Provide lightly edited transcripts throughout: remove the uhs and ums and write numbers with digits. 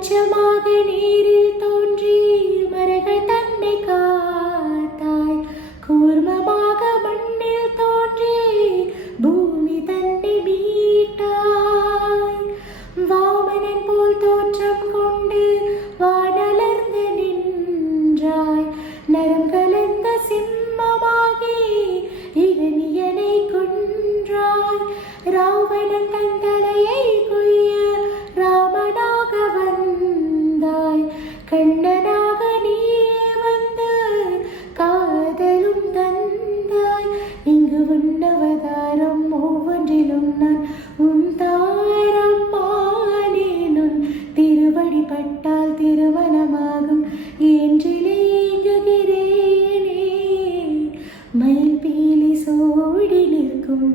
மச்சமாக நீரில் தோன்றி மரங்கள் தன்னை காத்தாய். கூர்மமாக மண்ணில் தோன்றி பூமி தன்னை மீட்டாய். வாமனன் போல் தோற்றம் கொண்டு வானலர்ந்து நின்றாய். நரம் கலந்த சிம்மமாகி இரணியனை கொன்றாய். ராவணன் தன் தலையை கொய்ய ராமனாக வந்தாய். கண்ணனாக நீயே வந்து காதலும் தந்தாய். இங்கு உன்னவதாரம் ஒவ்வொன்றிலும் நான் உன் தாரம் மானேனுன். திருவடி பட்டால் திருமணமாகும் என்றிலே ஏங்குகிறேனே. மயில் பீலி சோடி நிற்கும்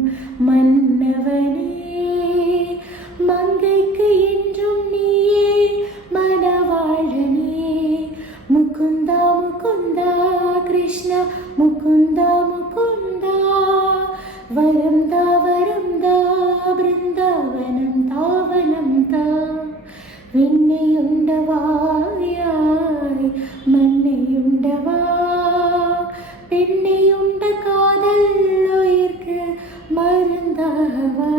மன்னவனே, மங்கைக்கு என்றும் நீயே மணவாழனே. முகுந்தா முகுந்தா கிருஷ்ணா முகுந்தா முகுந்தா. வரம் தா பிருந்தாவனம் தாவனம் தா. விண்ணையுண்டவாயாய் மண்ணையுண்டவா. பெண்ணையுண்ட காதல் உயிர்க்கு மருந்தாவா.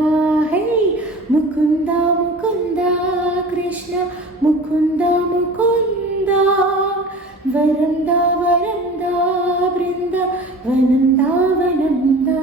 முகுந்தா முகுந்தா கிருஷ்ணா முகுந்தா முகுந்தா. வரம் தா பிருந்தாவனம் தாவனம் தா.